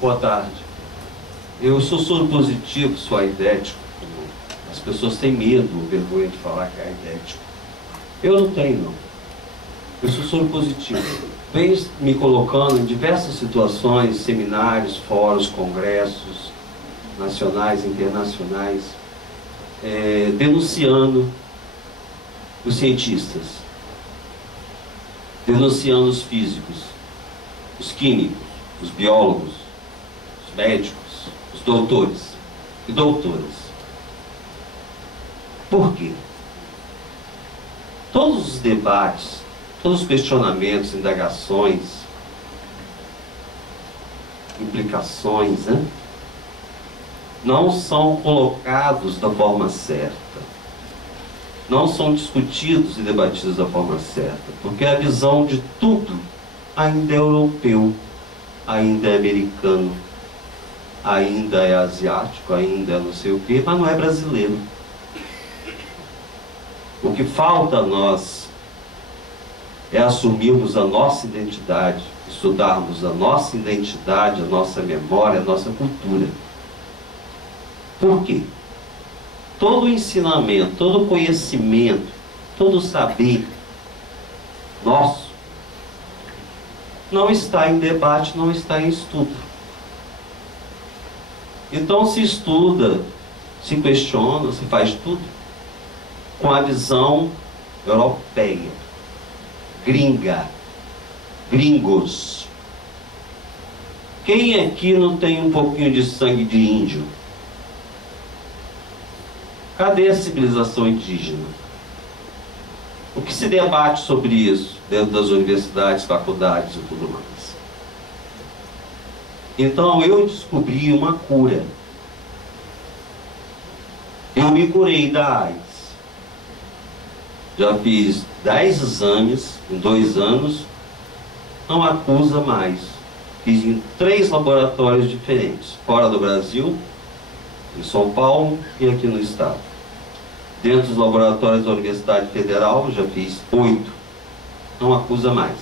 Boa tarde. Eu sou soro positivo, sou aidético. As pessoas têm medo, vergonha de falar que é aidético. Eu não tenho, não. Eu sou soro positivo. Venho me colocando em diversas situações, seminários, fóruns, congressos, nacionais, internacionais, denunciando os cientistas, denunciando os físicos, os químicos, os biólogos, os médicos, os doutores e doutoras. Por quê? Todos os debates, todos os questionamentos, indagações, implicações, né, não são colocados da forma certa, não são discutidos e debatidos da forma certa, porque a visão de tudo ainda é europeu, ainda é americano, ainda é asiático, ainda é não sei o quê, mas não é brasileiro. O que falta a nós é assumirmos a nossa identidade, estudarmos a nossa identidade, a nossa memória, a nossa cultura. Por quê? Todo o ensinamento, todo o conhecimento, todo o saber nosso não está em debate, não está em estudo. Então se estuda, se questiona, se faz tudo com a visão europeia, gringa, gringos. Quem aqui não tem um pouquinho de sangue de índio? Cadê a civilização indígena? O que se debate sobre isso dentro das universidades, faculdades e tudo mais? Então eu descobri uma cura. Eu me curei da AIDS. Já fiz 10 exames em 2 anos, não acusa mais. Fiz em 3 laboratórios diferentes, fora do Brasil, em São Paulo e aqui no estado. Dentro dos laboratórios da Universidade Federal, já fiz 8. Não acusa mais.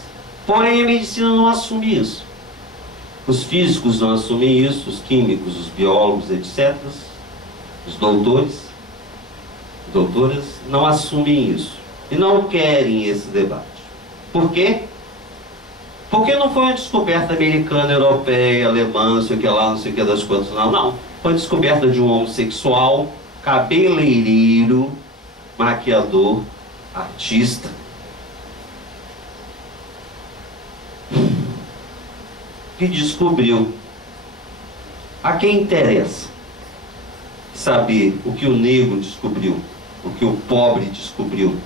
Porém, a medicina não assume isso. Os físicos não assumem isso, os químicos, os biólogos, etc. Os doutores, doutoras, não assumem isso. E não querem esse debate. Por quê? Porque não foi uma descoberta americana, europeia, alemã, não sei o que lá, não sei o que das quantas, não. Não. Foi uma descoberta de um homossexual, cabeleireiro, maquiador, artista. Que descobriu. A quem interessa saber o que o negro descobriu, o que o pobre descobriu?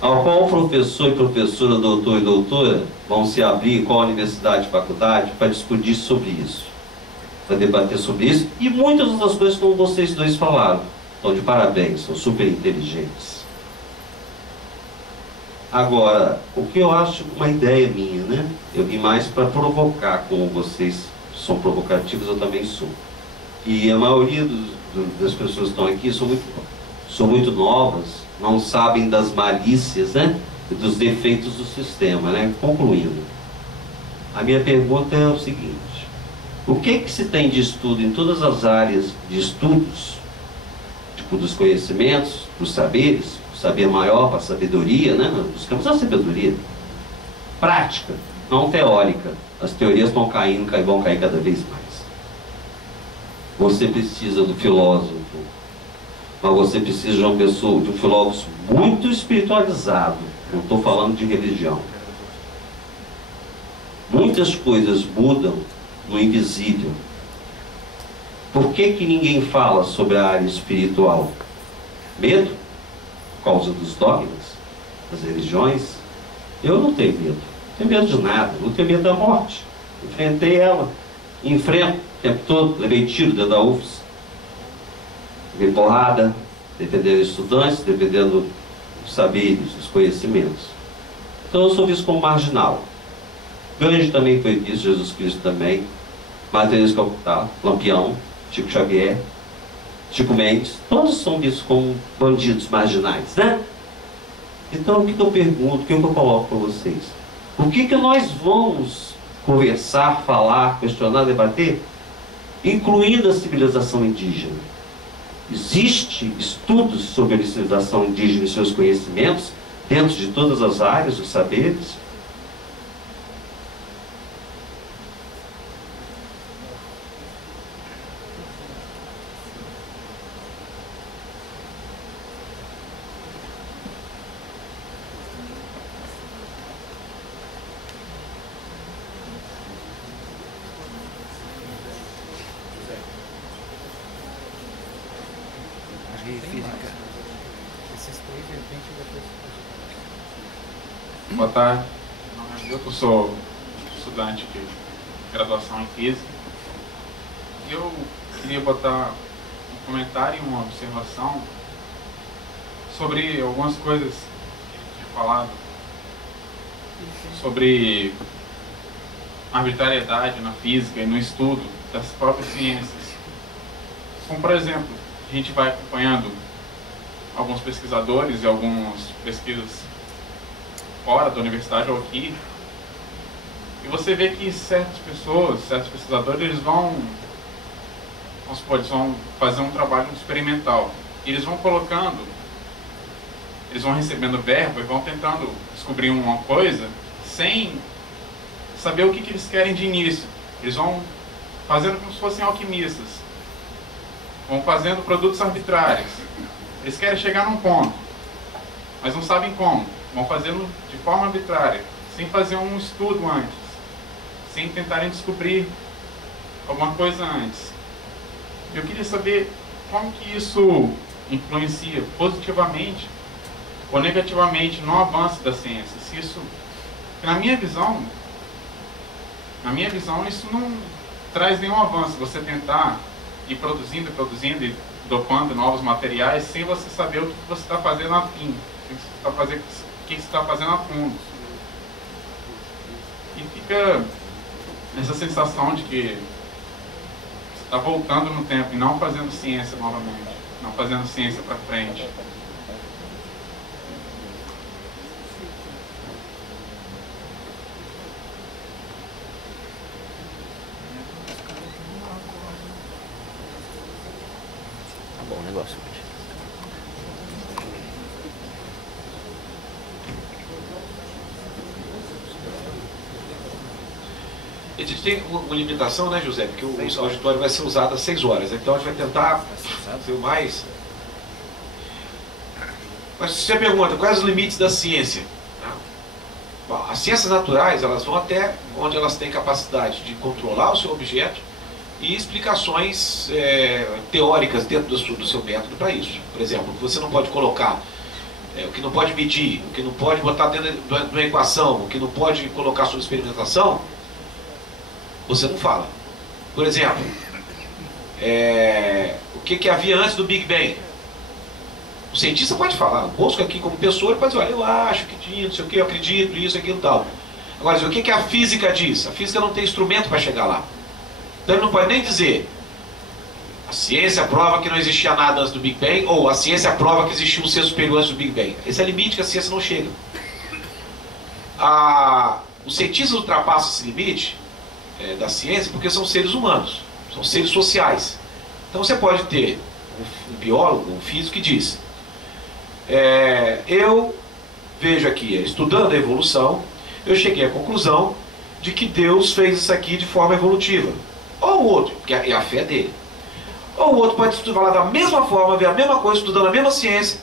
Ao qual o professor e professora, doutor e doutora vão se abrir, qual universidade e faculdade, para discutir sobre isso, para debater sobre isso, e muitas outras coisas como vocês dois falaram. Estão de parabéns, são super inteligentes. Agora, o que eu acho uma ideia minha, né? Eu vim mais para provocar, como vocês são provocativos, eu também sou. E a maioria das pessoas que estão aqui são muito novas, não sabem das malícias, né? E dos defeitos do sistema, né? Concluindo, a minha pergunta é o seguinte: o que se tem de estudo em todas as áreas de estudos, tipo dos conhecimentos, dos saberes, o saber maior para a sabedoria, né? Nós buscamos a sabedoria prática, não teórica. As teorias vão caindo, vão cair cada vez mais. Você precisa do filósofo, mas você precisa de uma pessoa, de um filósofo muito espiritualizado. Não estou falando de religião. Muitas coisas mudam no invisível. Por que ninguém fala sobre a área espiritual? Medo? Por causa dos dogmas, das religiões? Eu não tenho medo. Não tenho medo de nada. Não tenho medo da morte. Enfrentei ela. Enfrento o tempo todo. Levei tiro dentro da UFS. Levei porrada. Defendendo estudantes, defendendo os saberes, os conhecimentos. Então eu sou visto como marginal. Gandhi também foi visto, Jesus Cristo também, Matheus Calcutá, Lampião, Chico Xavier, Chico Mendes, todos são vistos como bandidos marginais, né? Então o que eu pergunto, o que eu coloco para vocês? O que nós vamos conversar, falar, questionar, debater, incluindo a civilização indígena. Existem estudos sobre a civilização indígena e seus conhecimentos dentro de todas as áreas dos saberes. Boa tarde, meu nome é Milton, sou estudante de graduação em Física. E eu queria botar um comentário e uma observação sobre algumas coisas que ele tinha falado sobre arbitrariedade na física e no estudo das próprias ciências. Como, por exemplo, a gente vai acompanhando alguns pesquisadores e algumas pesquisas fora da universidade ou aqui, e você vê que certas pessoas, certos pesquisadores, eles vão fazer um trabalho experimental. E eles vão colocando, eles vão recebendo verba e vão tentando descobrir uma coisa sem saber o que eles querem de início. Eles vão fazendo como se fossem alquimistas, vão fazendo produtos arbitrários. Eles querem chegar num ponto, mas não sabem como. Vão fazendo de forma arbitrária, sem fazer um estudo antes, sem tentarem descobrir alguma coisa antes. Eu queria saber como que isso influencia positivamente ou negativamente no avanço da ciência. Se isso, na minha visão, isso não traz nenhum avanço. Você tentar ir produzindo e dopando novos materiais sem você saber o que você está fazendo a fim, o que você está fazendo a fundo. E fica essa sensação de que você está voltando no tempo e não fazendo ciência novamente, não fazendo ciência para frente. Tá bom o negócio. A gente tem uma limitação, né, José? Porque o auditório vai ser usado às 6 horas. Então a gente vai tentar fazer o mais. Mas você pergunta, quais os limites da ciência? Bom, as ciências naturais, elas vão até onde elas têm capacidade de controlar o seu objeto e explicações teóricas dentro do seu método para isso. Por exemplo, você não pode colocar, o que não pode medir, o que não pode botar dentro de uma equação, o que não pode colocar sob experimentação, você não fala. Por exemplo, o que havia antes do Big Bang? O cientista pode falar, o Bosco aqui como pessoa, ele pode dizer, olha, eu acho que tinha, não sei o que, eu acredito, isso, aquilo e tal. Agora, o que a física diz? A física não tem instrumento para chegar lá. Então ele não pode nem dizer, a ciência prova que não existia nada antes do Big Bang, ou a ciência prova que existia um ser superior antes do Big Bang. Esse é o limite que a ciência não chega. Os cientistas ultrapassam esse limite da ciência porque são seres humanos, são seres sociais. Então você pode ter um biólogo, um físico que diz, eu vejo aqui, estudando a evolução, eu cheguei à conclusão de que Deus fez isso aqui de forma evolutiva. Ou o outro, que é a fé dele. Ou o outro pode falar da mesma forma, ver a mesma coisa, estudando a mesma ciência,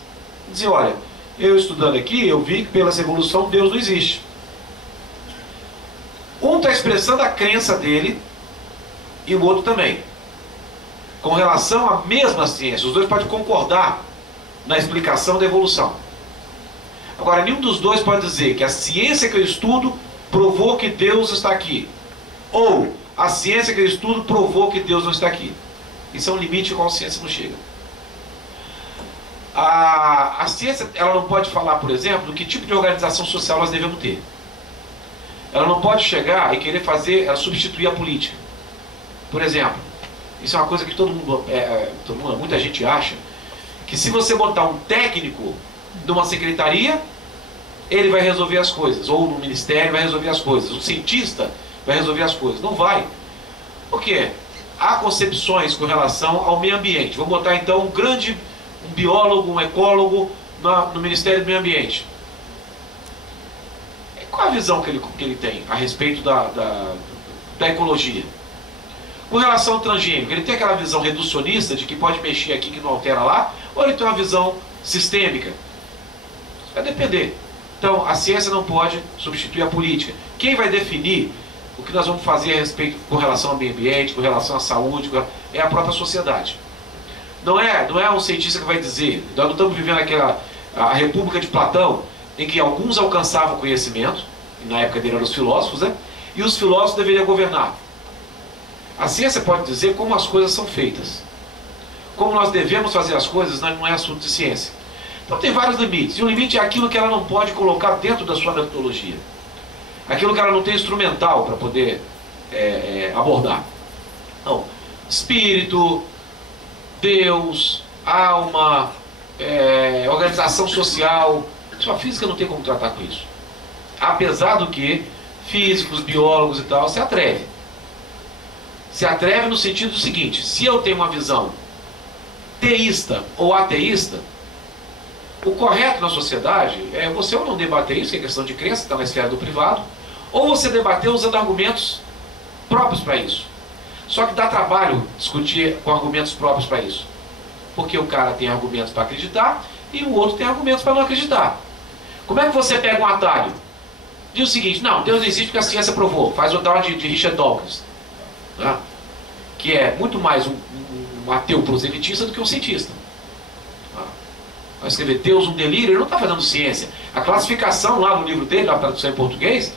e dizer, olha, eu estudando aqui, eu vi que pela essa evolução Deus não existe. Um está expressando a crença dele e o outro também, com relação à mesma ciência. Os dois podem concordar na explicação da evolução. Agora, nenhum dos dois pode dizer que a ciência que eu estudo provou que Deus está aqui, ou a ciência que eu estudo provou que Deus não está aqui. Isso é um limite com a ciência não chega. A ciência, ela não pode falar, por exemplo, do que tipo de organização social nós devemos ter. Ela não pode chegar e querer ela substituir a política. Por exemplo, isso é uma coisa que muita gente acha, que se você botar um técnico numa secretaria, ele vai resolver as coisas, ou no ministério vai resolver as coisas. Um cientista vai resolver as coisas. Não vai. Por quê? Há concepções com relação ao meio ambiente. Vou botar então um biólogo, um ecólogo no Ministério do Meio Ambiente. Qual a visão que ele tem a respeito da ecologia? Com relação ao transgênico, ele tem aquela visão reducionista de que pode mexer aqui que não altera lá, ou ele tem uma visão sistêmica? Vai depender. Então, a ciência não pode substituir a política. Quem vai definir o que nós vamos fazer a respeito com relação ao meio ambiente, com relação à saúde, é a própria sociedade. Não é um cientista que vai dizer, nós não estamos vivendo a República de Platão, em que alguns alcançavam conhecimento, e na época dele eram os filósofos, né? E os filósofos deveriam governar. A ciência pode dizer como as coisas são feitas. Como nós devemos fazer as coisas não é assunto de ciência. Então tem vários limites. E o limite é aquilo que ela não pode colocar dentro da sua metodologia. Aquilo que ela não tem instrumental para poder abordar. Então, espírito, Deus, alma, organização social. Sua física não tem como tratar com isso. Apesar do que físicos, biólogos e tal se atrevem. Se atreve no sentido do seguinte: se eu tenho uma visão teísta ou ateísta, o correto na sociedade é você ou não debater isso, que é questão de crença, está na esfera do privado, ou você debater usando argumentos próprios para isso. Só que dá trabalho discutir com argumentos próprios para isso. Porque o cara tem argumentos para acreditar e o outro tem argumentos para não acreditar. Como é que você pega um atalho? Diz o seguinte: não, Deus não existe porque a ciência provou. Faz o tal de Richard Dawkins, né? Que é muito mais um ateu proselitista do que um cientista. Vai escrever Deus um delírio, ele não está fazendo ciência. A classificação lá no livro dele, na tradução em português,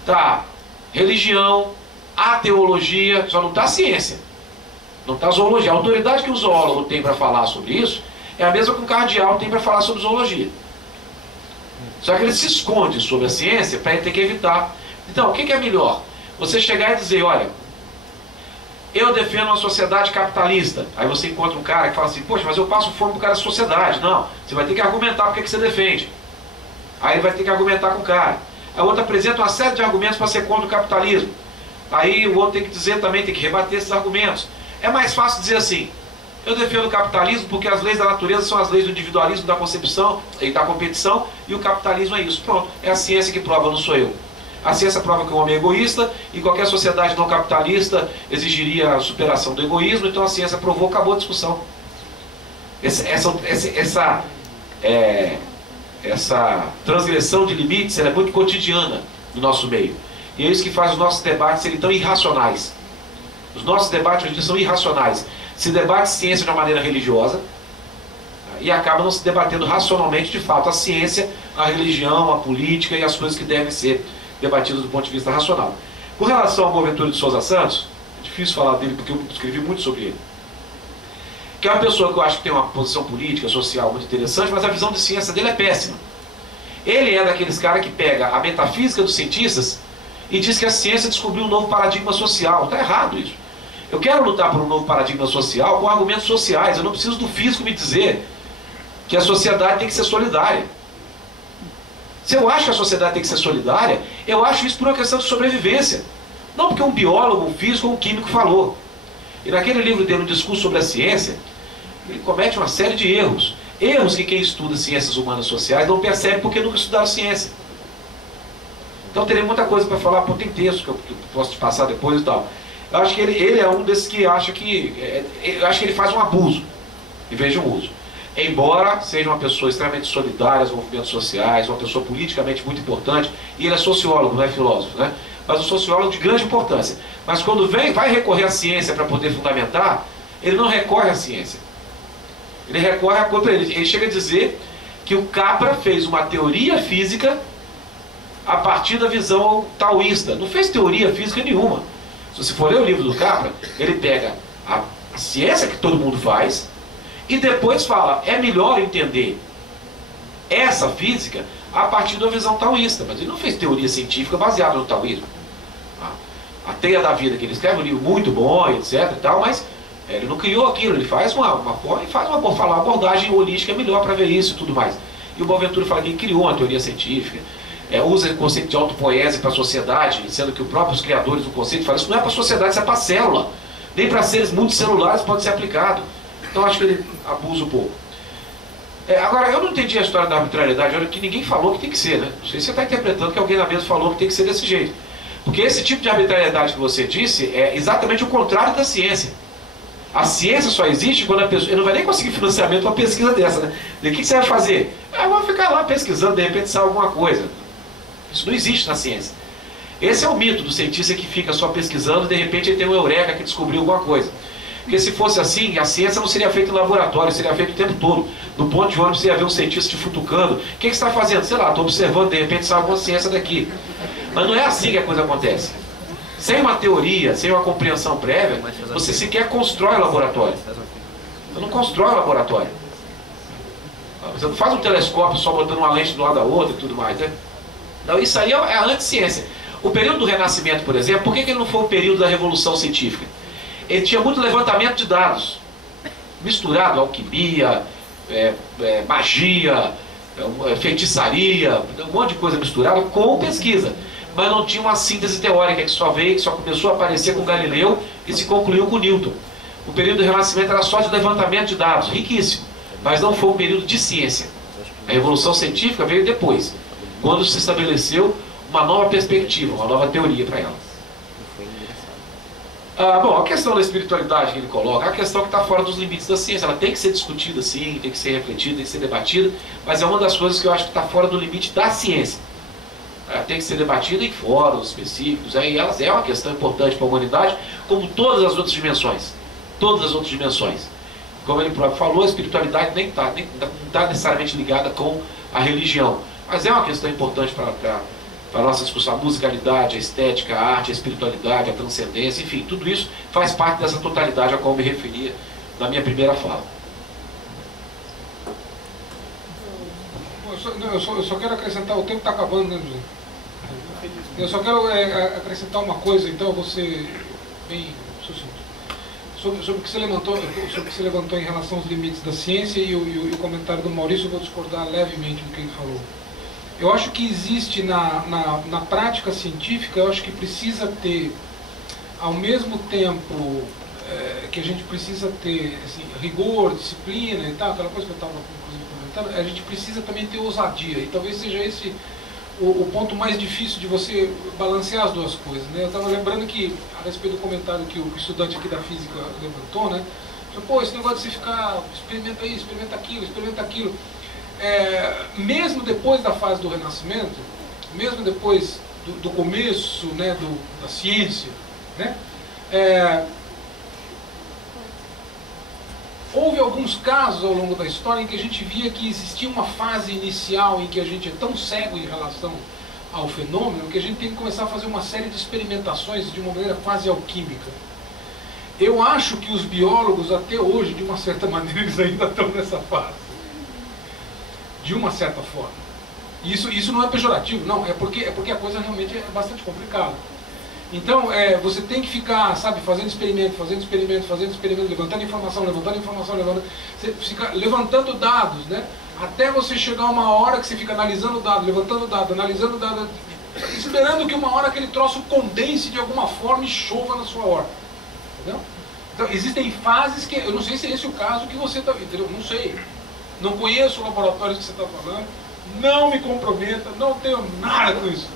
está religião, ateologia, só não está ciência. Não está zoologia. A autoridade que o zoólogo tem para falar sobre isso é a mesma que um cardeal tem para falar sobre zoologia. Só que ele se esconde sobre a ciência para ele ter que evitar. Então, o que é melhor? Você chegar e dizer: olha, eu defendo uma sociedade capitalista. Aí você encontra um cara que fala assim: poxa, mas eu passo fome pro cara da sociedade. Não, você vai ter que argumentar porque que você defende. Aí ele vai ter que argumentar com o cara. A outra apresenta uma série de argumentos para ser contra o capitalismo. Aí o outro tem que dizer também, tem que rebater esses argumentos. É mais fácil dizer assim: eu defendo o capitalismo porque as leis da natureza são as leis do individualismo, da concepção e da competição, e o capitalismo é isso. Pronto, é a ciência que prova, não sou eu. A ciência prova que o homem é egoísta e qualquer sociedade não capitalista exigiria a superação do egoísmo, então a ciência provou, acabou a discussão. Essa transgressão de limites, ela é muito cotidiana no nosso meio. E é isso que faz os nossos debates serem tão irracionais. Os nossos debates hoje em dia são irracionais. Se debate ciência de uma maneira religiosa e acaba não se debatendo racionalmente, de fato, a ciência, a religião, a política e as coisas que devem ser debatidas do ponto de vista racional. Com relação ao Boaventura de Souza Santos, é difícil falar dele porque eu escrevi muito sobre ele. Que é uma pessoa que eu acho que tem uma posição política, social muito interessante, mas a visão de ciência dele é péssima. Ele é daqueles caras que pega a metafísica dos cientistas e diz que a ciência descobriu um novo paradigma social. Está errado isso. Eu quero lutar por um novo paradigma social com argumentos sociais. Eu não preciso do físico me dizer que a sociedade tem que ser solidária. Se eu acho que a sociedade tem que ser solidária, eu acho isso por uma questão de sobrevivência. Não porque um biólogo, um físico ou um químico falou. E naquele livro dele, um discurso sobre a ciência, ele comete uma série de erros. Erros que quem estuda ciências humanas sociais não percebe porque nunca estudaram ciência. Então teria muita coisa para falar, tem texto que eu posso te passar depois e tal. Eu acho que ele é um desses que acha que... eu acho que ele faz um abuso, em vez de um uso. Embora seja uma pessoa extremamente solidária aos movimentos sociais, uma pessoa politicamente muito importante, e ele é sociólogo, não é filósofo, né? Mas um sociólogo de grande importância. Mas quando vai recorrer à ciência para poder fundamentar, ele não recorre à ciência. Ele recorre à coisa. Ele chega a dizer que o Capra fez uma teoria física a partir da visão taoísta. Não fez teoria física nenhuma. Se você for ler o livro do Capra, ele pega a ciência que todo mundo faz e depois fala: é melhor entender essa física a partir da visão taoísta. Mas ele não fez teoria científica baseada no taoísmo. A Teia da Vida, que ele escreve um livro muito bom, etc. e tal, mas ele não criou aquilo. Ele faz uma abordagem holística melhor para ver isso e tudo mais. E o Boaventura fala que ele criou uma teoria científica. usa o conceito de autopoiese para a sociedade, sendo que os próprios criadores do conceito falam, isso não é para a sociedade, isso é para a célula. Nem para seres multicelulares pode ser aplicado. Então acho que ele abusa um pouco. Agora, eu não entendi a história da arbitrariedade, olha, que ninguém falou que tem que ser, né? Não sei se você está interpretando que alguém na mesa falou que tem que ser desse jeito. Porque esse tipo de arbitrariedade que você disse é exatamente o contrário da ciência. A ciência só existe quando a pessoa... Ele não vai nem conseguir financiamento para uma pesquisa dessa, né? E o que você vai fazer? Eu vou ficar lá pesquisando, de repente sai alguma coisa. Isso não existe na ciência. Esse é o mito do cientista que fica só pesquisando e de repente ele tem um eureka que descobriu alguma coisa. Porque se fosse assim, a ciência não seria feita em laboratório, seria feita o tempo todo. No ponto de ônibus você ia ver um cientista te futucando. O que você está fazendo? Sei lá, estou observando, de repente sai alguma ciência daqui. Mas não é assim que a coisa acontece. Sem uma teoria, sem uma compreensão prévia, você sequer constrói o laboratório. Você não constrói o laboratório. Você não faz um telescópio só botando uma lente do lado da outra e tudo mais, né? Então isso aí é a anticiência. O período do Renascimento, por exemplo, por que ele não foi o período da Revolução Científica? Ele tinha muito levantamento de dados, misturado, alquimia, magia, feitiçaria, um monte de coisa misturada com pesquisa. Mas não tinha uma síntese teórica que só veio, que só começou a aparecer com Galileu e se concluiu com Newton. O período do Renascimento era só de levantamento de dados, riquíssimo, mas não foi um período de ciência. A Revolução Científica veio depois, quando se estabeleceu uma nova perspectiva, uma nova teoria para ela. Bom, a questão da espiritualidade que ele coloca, a questão que está fora dos limites da ciência, ela tem que ser discutida sim, tem que ser refletida, tem que ser debatida, mas é uma das coisas que eu acho que está fora do limite da ciência. Ela tem que ser debatida em fóruns específicos, aí ela é uma questão importante para a humanidade, como todas as outras dimensões. Todas as outras dimensões. Como ele próprio falou, a espiritualidade nem está necessariamente ligada com a religião, mas é uma questão importante para a nossa discussão, a musicalidade, a estética, a arte, a espiritualidade, a transcendência, enfim, tudo isso faz parte dessa totalidade a qual eu me referia na minha primeira fala. Eu só quero acrescentar, o tempo está acabando, né, José? Eu só quero acrescentar uma coisa, então, eu vou ser bem sucinto. Sobre o que você levantou em relação aos limites da ciência e o comentário do Maurício, eu vou discordar levemente do que ele falou. Eu acho que existe na prática científica, eu acho que precisa ter, ao mesmo tempo que a gente precisa ter assim, rigor, disciplina e tal, aquela coisa que eu estava comentando, a gente precisa também ter ousadia, e talvez seja esse o ponto mais difícil de você balancear as duas coisas, né? Eu estava lembrando que, a respeito do comentário que o estudante aqui da física levantou, né? Pô, esse negócio de você ficar, experimenta isso, experimenta aquilo. Mesmo depois da fase do Renascimento, mesmo depois do começo, né, da ciência, né, houve alguns casos ao longo da história em que a gente via que existia uma fase inicial em que a gente é tão cego em relação ao fenômeno que a gente tem que começar a fazer uma série de experimentações de uma maneira quase alquímica. Eu acho que os biólogos até hoje, de uma certa maneira, eles ainda estão nessa fase. De uma certa forma. Isso não é pejorativo, não, é porque a coisa realmente é bastante complicada. Então, você tem que ficar, sabe, fazendo experimento, levantando informação, você fica levantando dados, né? Até você chegar a uma hora que você fica analisando dados, levantando dados, analisando dados, esperando que uma hora aquele troço condense de alguma forma e chova na sua horta. Entendeu? Então, existem fases que, eu não sei se é esse o caso que você está vendo, entendeu? Não sei. Não conheço o laboratório que você está falando, não me comprometa, não tenho nada com isso.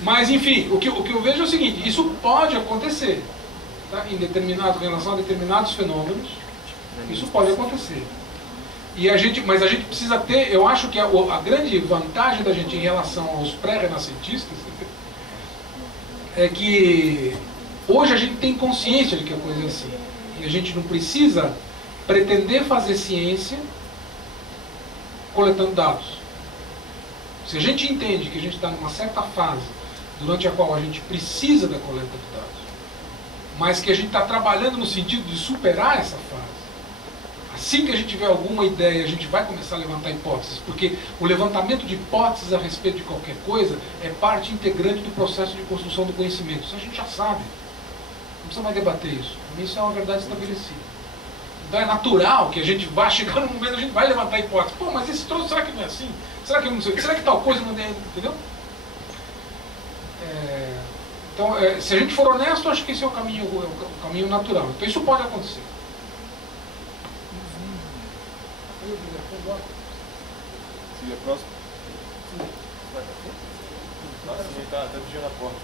Mas, enfim, o que eu vejo é o seguinte, isso pode acontecer, tá? Em relação a determinados fenômenos, isso pode acontecer. Mas a gente precisa ter, eu acho que a grande vantagem da gente em relação aos pré-renascentistas é que hoje a gente tem consciência de que a coisa é assim. E a gente não precisa pretender fazer ciência coletando dados. Se a gente entende que a gente está numa certa fase durante a qual a gente precisa da coleta de dados, mas que a gente está trabalhando no sentido de superar essa fase, assim que a gente tiver alguma ideia, a gente vai começar a levantar hipóteses, porque o levantamento de hipóteses a respeito de qualquer coisa é parte integrante do processo de construção do conhecimento. Isso a gente já sabe. Não precisa mais debater isso. Isso é uma verdade estabelecida. Então é natural que a gente vá chegar num momento, a gente vai levantar hipóteses. Pô, mas esse troço, será que não é assim? Será que eu não sei? Será que tal coisa não tem? Entendeu? Então, se a gente for honesto, acho que esse é o caminho natural. Então isso pode acontecer. Seria próximo? Tá vigiando a porta.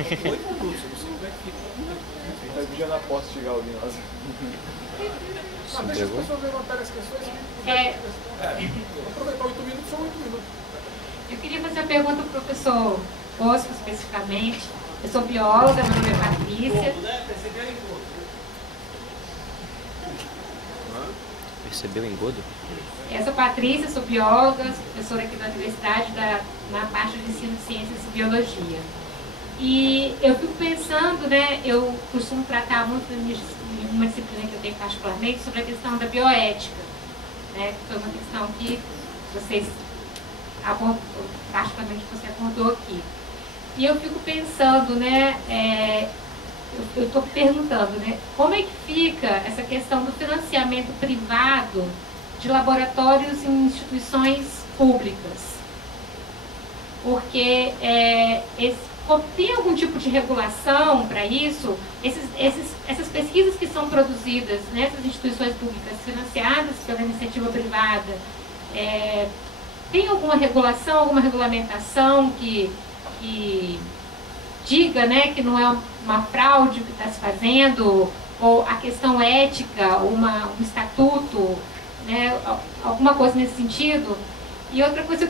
8 minutos, eu não sei como é que fica. Ele tá vigiando a porta se chegar alguém lá. Deixa as pessoas levantarem as questões. Aproveitar 8 minutos, são 8 minutos. Eu queria fazer uma pergunta para o professor Bosco, especificamente. Eu sou bióloga, meu nome é Patrícia. Percebeu o engodo? Eu sou Patrícia, sou bióloga, sou professora aqui na universidade na parte de ensino de ciências e biologia. E eu fico pensando, né, eu costumo tratar muito em uma disciplina que eu tenho particularmente sobre a questão da bioética, né, que foi uma questão que vocês particularmente você abordou aqui. E eu fico pensando, né, eu estou perguntando, né, como é que fica essa questão do financiamento privado de laboratórios em instituições públicas? Porque tem algum tipo de regulação para isso? Essas pesquisas que são produzidas nessas instituições públicas financiadas pela iniciativa privada, tem alguma regulação, alguma regulamentação que diga, né, que não é uma fraude que está se fazendo, ou a questão ética, um estatuto, né, alguma coisa nesse sentido? E outra coisa,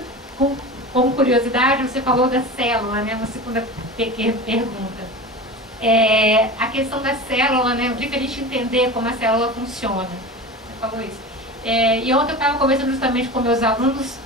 como curiosidade, você falou da célula, né, na segunda pergunta. A questão da célula, né, o dia que a gente entender como a célula funciona. Você falou isso. E ontem eu estava conversando justamente com meus alunos,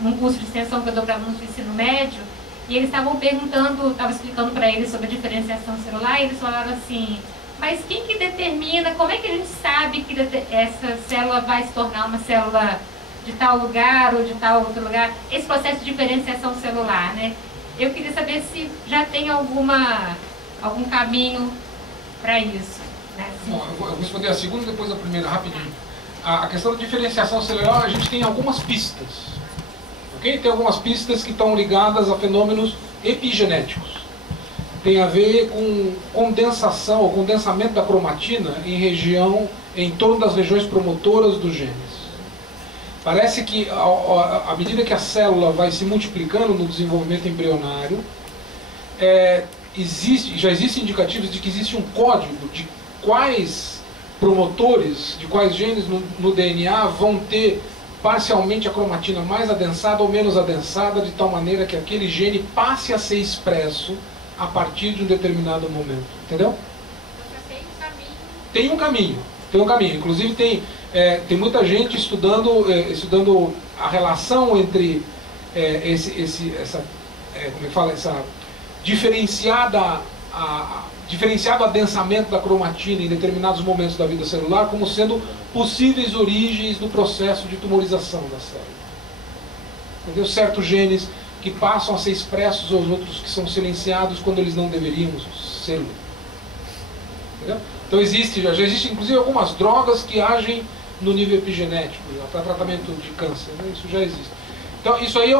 num curso de extensão que eu dou para alunos do ensino médio, e eles estavam perguntando, estava explicando para eles sobre a diferenciação celular, e eles falaram assim, mas quem que determina, como é que a gente sabe que essa célula vai se tornar uma célula de tal lugar ou de tal outro lugar? Esse processo de diferenciação celular, né? Eu queria saber se já tem algum caminho para isso. Né? Bom, eu vou responder a segunda e depois a primeira, rapidinho. A questão da diferenciação celular, a gente tem algumas pistas. Okay? Tem algumas pistas que estão ligadas a fenômenos epigenéticos. Tem a ver com condensação ou condensamento da cromatina em torno das regiões promotoras dos genes. Parece que à medida que a célula vai se multiplicando no desenvolvimento embrionário, já existem indicativos de que existe um código de quais promotores, de quais genes no DNA vão ter parcialmente a cromatina mais adensada ou menos adensada, de tal maneira que aquele gene passe a ser expresso a partir de um determinado momento. Entendeu? Tem um caminho. Inclusive tem muita gente estudando a relação entre essa diferenciado adensamento da cromatina em determinados momentos da vida celular como sendo possíveis origens do processo de tumorização da célula. Entendeu? Certos genes que passam a ser expressos aos outros que são silenciados quando eles não deveriam ser. Entendeu? Então já existe inclusive algumas drogas que agem no nível epigenético para tratamento de câncer, né? Isso já existe. Então isso aí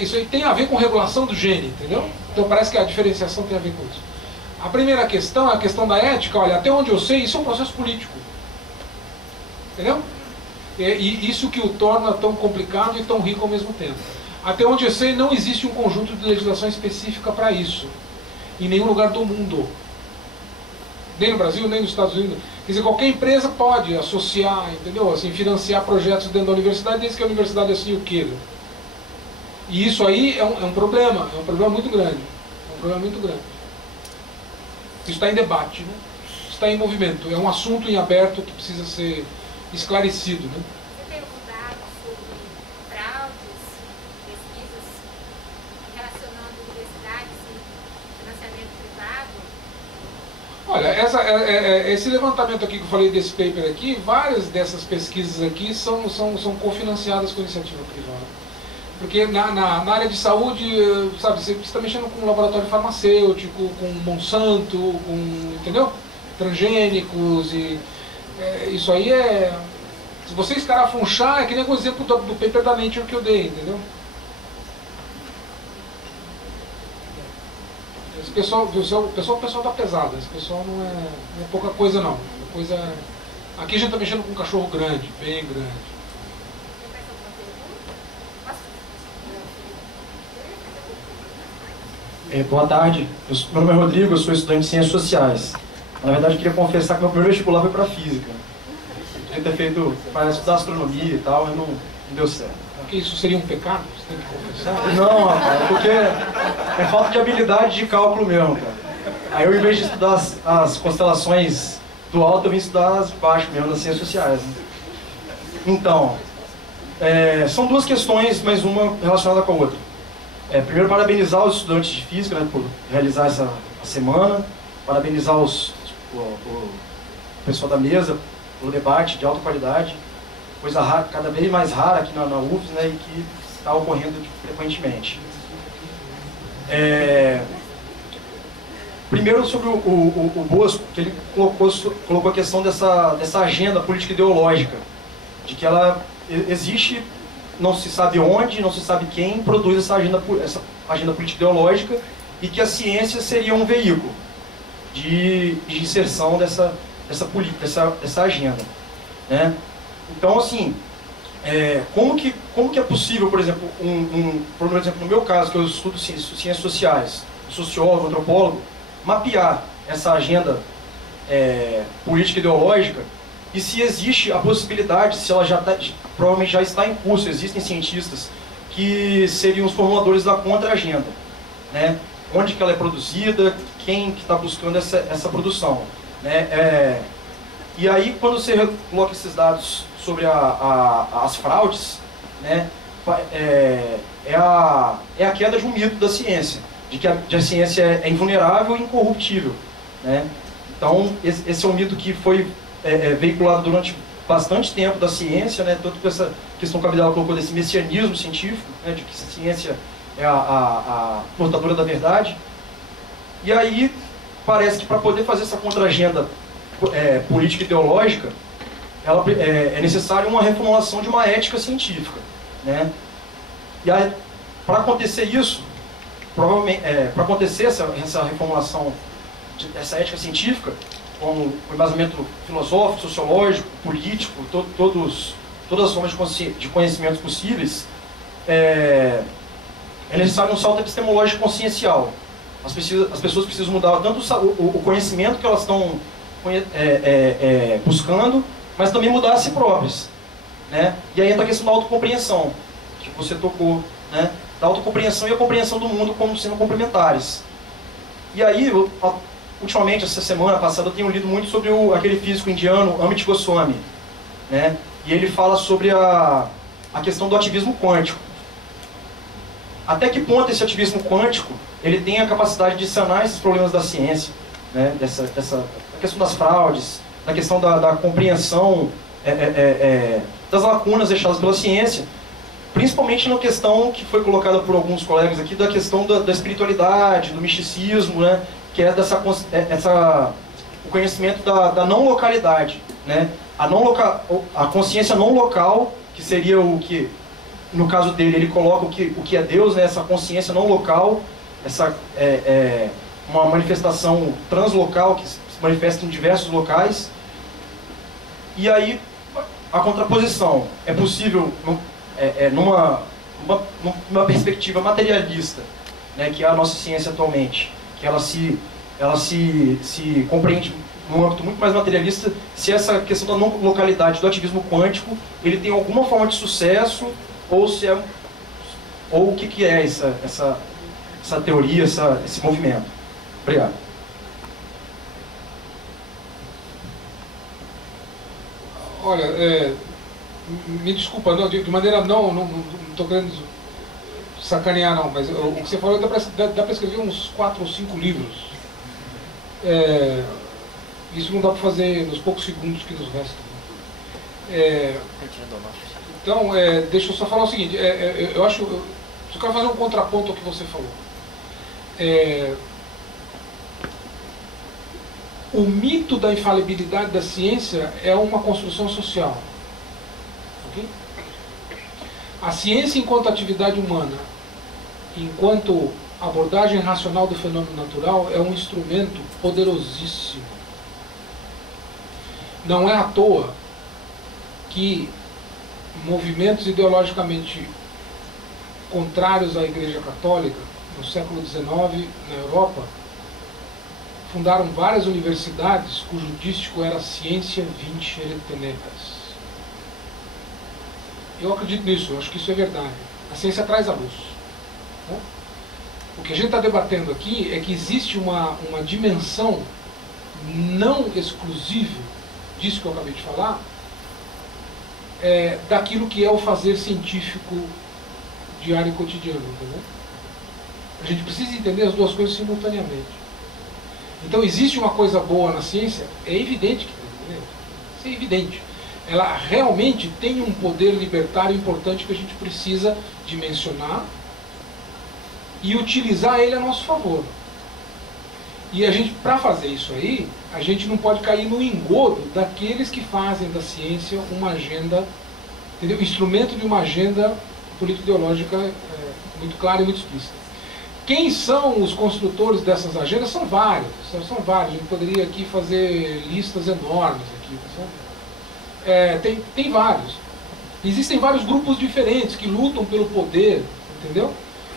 isso aí tem a ver com regulação do gene, entendeu? Então parece que a diferenciação tem a ver com isso. A primeira questão é a questão da ética. Olha, até onde eu sei, isso é um processo político. Entendeu? E isso que o torna tão complicado e tão rico ao mesmo tempo. Até onde eu sei, não existe um conjunto de legislação específica para isso. Em nenhum lugar do mundo. Nem no Brasil, nem nos Estados Unidos. Quer dizer, qualquer empresa pode associar, entendeu? Assim, financiar projetos dentro da universidade, desde que a universidade assim o queira. E isso aí é um problema muito grande. É um problema muito grande. Isso está em debate, né? Está em movimento. É um assunto em aberto que precisa ser esclarecido, né? Você tem algum dado sobre fraudes, pesquisas relacionando universidades e financiamento privado? Olha, esse levantamento aqui que eu falei desse paper aqui, várias dessas pesquisas aqui são cofinanciadas com iniciativa privada. Porque na área de saúde, sabe, você está mexendo com um laboratório farmacêutico, com Monsanto, com, entendeu? Transgênicos, e isso aí Se você escarafunchar, é que nem o exemplo do paper da Nature que eu dei, entendeu? Esse pessoal, o pessoal tá pesado, esse pessoal não é pouca coisa não. Aqui a gente está mexendo com um cachorro grande, bem grande. Boa tarde, meu nome é Rodrigo, eu sou estudante de Ciências Sociais. Na verdade, eu queria confessar que meu primeiro vestibular foi para Física. Eu tinha feito para estudar astronomia e tal, e não deu certo. Porque isso seria um pecado? Você tem que confessar? Não, rapaz, é porque é falta de habilidade de cálculo mesmo, cara. Aí eu, em vez de estudar as constelações do alto, eu vim estudar as de baixo mesmo, das Ciências Sociais. Né? Então, são duas questões, mas uma relacionada com a outra. Primeiro, parabenizar os estudantes de Física, né, por realizar essa semana. Parabenizar o pessoal da mesa pelo debate de alta qualidade. Coisa rara, cada vez mais rara aqui na UFES, né, e que está ocorrendo frequentemente. Primeiro, sobre o Bosco, que ele colocou a questão dessa agenda política ideológica, de que ela existe, não se sabe onde, não se sabe quem produz essa agenda política ideológica, e que a ciência seria um veículo de inserção dessa agenda. Né? Então, assim, como que é possível, por exemplo, por exemplo, no meu caso, que eu estudo ciências sociais, sociólogo, antropólogo, mapear essa agenda política ideológica, e se existe a possibilidade, se ela provavelmente já está em curso, existem cientistas que seriam os formuladores da contra-agenda, né? Onde que ela é produzida, quem que está buscando essa produção, né? E aí, quando você coloca esses dados sobre as fraudes, né, é a queda de um mito da ciência, de que a ciência é invulnerável e incorruptível, né? Então, esse é um mito que foi veiculado durante bastante tempo da ciência, né? Tanto com essa questão que a Abdala colocou desse messianismo científico, né, de que a ciência é a portadora da verdade. E aí, parece que para poder fazer essa contra-agenda política e ideológica, é necessário uma reformulação de uma ética científica, né? E aí, para acontecer isso, provavelmente, para acontecer essa reformulação dessa ética científica, com o embasamento filosófico, sociológico, político, todas as formas de conhecimentos possíveis, é necessário um salto epistemológico consciencial. As pessoas precisam mudar tanto o conhecimento que elas estão buscando, mas também mudar a si próprias, né? E aí entra a questão da autocompreensão, que você tocou, né? Da autocompreensão e a compreensão do mundo como sendo complementares. E aí, ultimamente, essa semana passada, eu tenho lido muito sobre aquele físico indiano, Amit Goswami, né? E ele fala sobre a questão do ativismo quântico. Até que ponto esse ativismo quântico ele tem a capacidade de sanar esses problemas da ciência, né? Da questão das fraudes, da questão da compreensão das lacunas deixadas pela ciência, principalmente na questão que foi colocada por alguns colegas aqui, da questão da espiritualidade, do misticismo, né? Que é o conhecimento da não localidade, né? A consciência não local, que seria o que, no caso dele, ele coloca o que é Deus, né? Essa consciência não local, uma manifestação translocal que se manifesta em diversos locais. E aí, a contraposição é possível numa perspectiva materialista, né? Que é a nossa ciência atualmente, que ela se compreende num âmbito muito mais materialista, se essa questão da não localidade do ativismo quântico ele tem alguma forma de sucesso, ou o que é essa teoria, esse movimento. Obrigado. Olha, me desculpa, não, de maneira não estou querendo sacanear não, mas o que você falou dá para escrever uns 4 ou 5 livros. Isso não dá para fazer nos poucos segundos que nos restam. Então, deixa eu só falar o seguinte, eu acho, eu quero fazer um contraponto ao que você falou. O mito da infalibilidade da ciência é uma construção social. ok? A ciência enquanto atividade humana, enquanto abordagem racional do fenômeno natural, é um instrumento poderosíssimo. Não é à toa que movimentos ideologicamente contrários à Igreja Católica, no século XIX, na Europa, fundaram várias universidades cujo dístico era Ciência Vincere Tenebras. Eu acredito nisso, eu acho que isso é verdade. A ciência traz a luz. Né? O que a gente está debatendo aqui é que existe uma dimensão não exclusiva disso que eu acabei de falar, daquilo que é o fazer científico diário e cotidiano. Entendeu? A gente precisa entender as duas coisas simultaneamente. Então existe uma coisa boa na ciência, é evidente que tem, isso é evidente. Ela realmente tem um poder libertário importante que a gente precisa dimensionar e utilizar ele a nosso favor. E a gente, para fazer isso aí, a gente não pode cair no engodo daqueles que fazem da ciência uma agenda, entendeu? Instrumento de uma agenda político-ideológica muito clara e muito explícita. Quem são os construtores dessas agendas? São vários. A gente poderia aqui fazer listas enormes aqui, sabe? Tem vários. Existem vários grupos diferentes que lutam pelo poder, entendeu?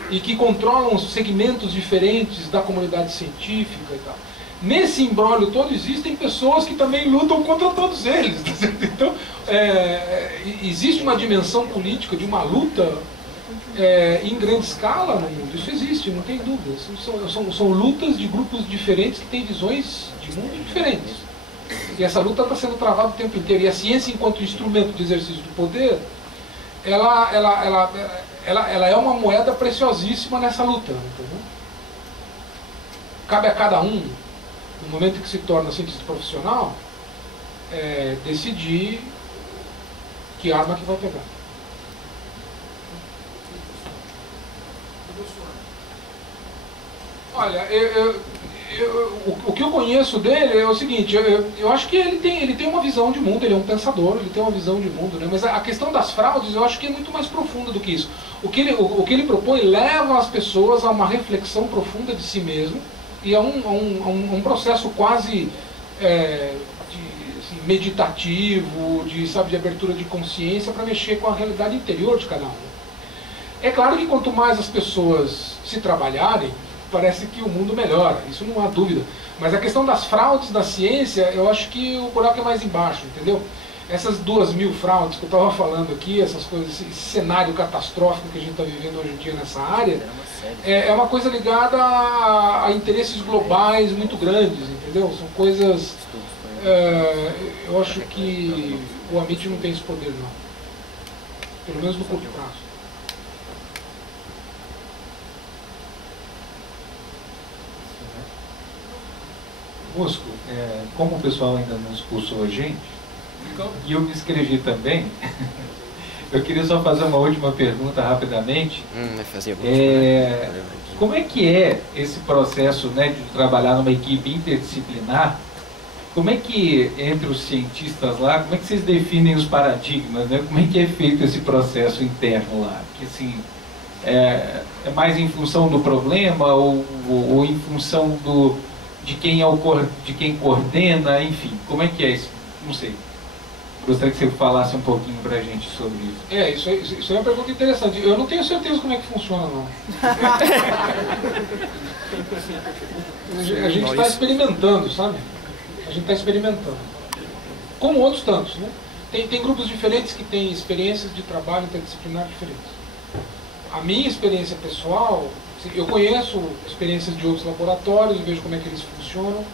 E que controlam segmentos diferentes da comunidade científica e tal. Nesse imbróglio todo existem pessoas que também lutam contra todos eles. Então, existe uma dimensão política de uma luta em grande escala no mundo. Isso existe, não tem dúvida. São lutas de grupos diferentes que têm visões de mundo diferentes. E essa luta está sendo travada o tempo inteiro. E a ciência, enquanto instrumento de exercício do poder, ela é uma moeda preciosíssima nessa luta. Entendeu? Cabe a cada um, no momento em que se torna cientista profissional, decidir que arma que vai pegar. Olha, o que eu conheço dele é o seguinte, eu acho que ele tem uma visão de mundo, ele é um pensador, ele tem uma visão de mundo, né? Mas a questão das fraudes eu acho que é muito mais profunda do que isso. O que ele propõe leva as pessoas a uma reflexão profunda de si mesmo e a um processo quase meditativo, de abertura de consciência para mexer com a realidade interior de cada um. É claro que quanto mais as pessoas se trabalharem, parece que o mundo melhora, isso não há dúvida. Mas a questão das fraudes da ciência, eu acho que o buraco é mais embaixo, entendeu? Essas 2.000 fraudes que eu estava falando aqui, essas coisas, esse cenário catastrófico que a gente está vivendo hoje em dia nessa área, é uma coisa ligada a interesses globais muito grandes, entendeu? São coisas... eu acho que o Amit não tem esse poder, não. Pelo menos no curto prazo. Bosco, como o pessoal ainda não expulsou a gente, e eu me inscrevi também, eu queria só fazer uma última pergunta rapidamente. Como é que é esse processo, né, de trabalhar numa equipe interdisciplinar? Como é que, entre os cientistas lá, como é que vocês definem os paradigmas, né? Como é que é feito esse processo interno lá? Que, assim, é mais em função do problema ou em função de quem coordena, enfim, como é que é isso? Não sei. Gostaria que você falasse um pouquinho pra gente sobre isso. Isso é uma pergunta interessante. Eu não tenho certeza como é que funciona, não. A gente está experimentando, sabe? A gente está experimentando. Como outros tantos, né? Tem grupos diferentes que têm experiências de trabalho interdisciplinar diferentes. A minha experiência pessoal, eu conheço experiências de outros laboratórios, vejo como é que eles funcionam,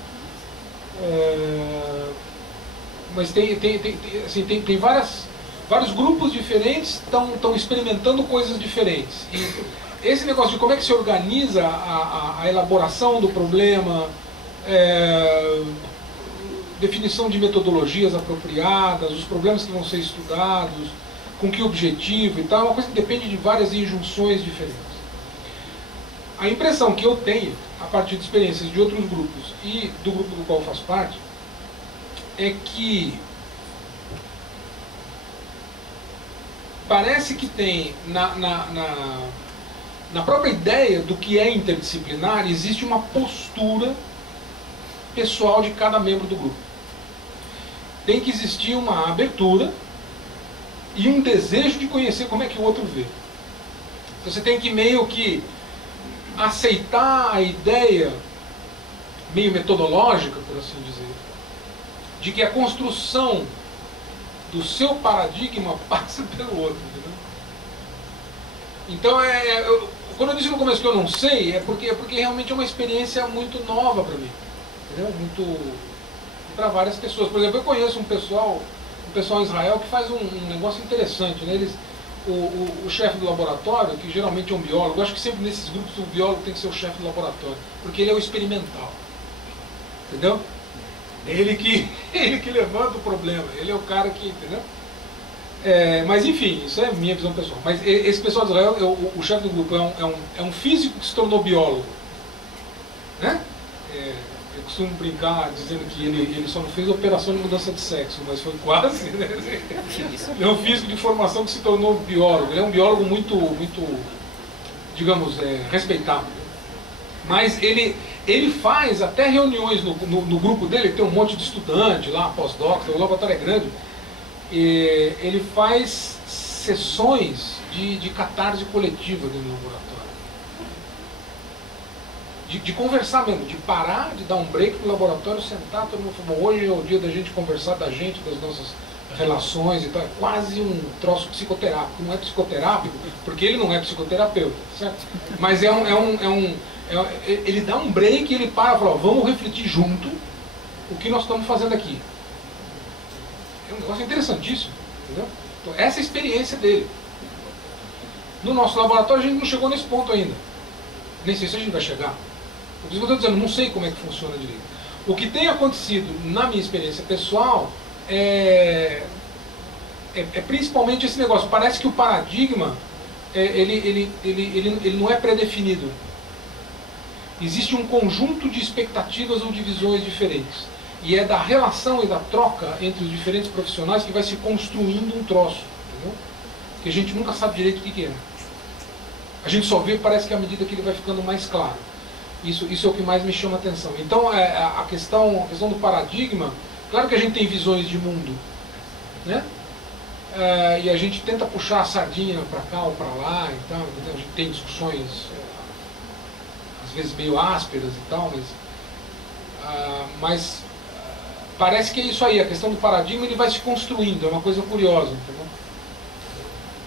mas tem vários grupos diferentes que estão experimentando coisas diferentes. E esse negócio de como é que se organiza a elaboração do problema, definição de metodologias apropriadas, os problemas que vão ser estudados, com que objetivo e tal, é uma coisa que depende de várias injunções diferentes. A impressão que eu tenho, a partir de experiências de outros grupos e do grupo do qual eu faço parte, é que parece que tem na própria ideia do que é interdisciplinar, existe uma postura pessoal de cada membro do grupo. Tem que existir uma abertura e um desejo de conhecer como é que o outro vê. Você tem que meio que aceitar a ideia meio metodológica, por assim dizer, de que a construção do seu paradigma passa pelo outro, entendeu? Então, quando eu disse no começo que eu não sei, é porque realmente é uma experiência muito nova para mim, entendeu? Muito para várias pessoas. Por exemplo, eu conheço um pessoal em Israel que faz um negócio interessante, né? O chefe do laboratório, que geralmente é um biólogo, eu acho que sempre nesses grupos o biólogo tem que ser o chefe do laboratório, porque ele é o experimental, entendeu? Ele que levanta o problema, ele é o cara que, entendeu? Mas enfim, isso é minha visão pessoal. Mas esse pessoal de Israel, o chefe do grupo é um físico que se tornou biólogo, né? Eu costumo brincar dizendo que ele só não fez operação de mudança de sexo, mas foi quase, né? Ele é um físico de formação que se tornou biólogo. Ele é um biólogo muito digamos, respeitado. Mas ele faz até reuniões no grupo dele, tem um monte de estudante lá, pós-doc, o laboratório é grande. E ele faz sessões de catarse coletiva dentro do laboratório. De conversar mesmo, de parar, de dar um break no laboratório, sentar, todo mundo fala, hoje é o dia da gente conversar da gente, das nossas relações e tal. É quase um troço psicoterápico. Não é psicoterápico, porque ele não é psicoterapeuta, certo? Mas ele dá um break e ele para e fala, vamos refletir junto o que nós estamos fazendo aqui. É um negócio interessantíssimo, entendeu? Então, essa é a experiência dele. No nosso laboratório a gente não chegou nesse ponto ainda. Nem sei se a gente vai chegar. Por isso que eu estou dizendo, não sei como é que funciona direito. O que tem acontecido na minha experiência pessoal é principalmente esse negócio. Parece que o paradigma ele não é pré-definido. Existe um conjunto de expectativas ou de visões diferentes. E é da relação e da troca entre os diferentes profissionais que vai se construindo um troço, entendeu? Que a gente nunca sabe direito o que é. A gente só vê, parece que à medida que ele vai ficando mais claro. Isso é o que mais me chama a atenção. Então, a questão do paradigma, claro que a gente tem visões de mundo, né? E a gente tenta puxar a sardinha para cá ou para lá e tal, entendeu? A gente tem discussões, às vezes meio ásperas e tal, mas parece que é isso aí, a questão do paradigma ele vai se construindo, é uma coisa curiosa, entendeu?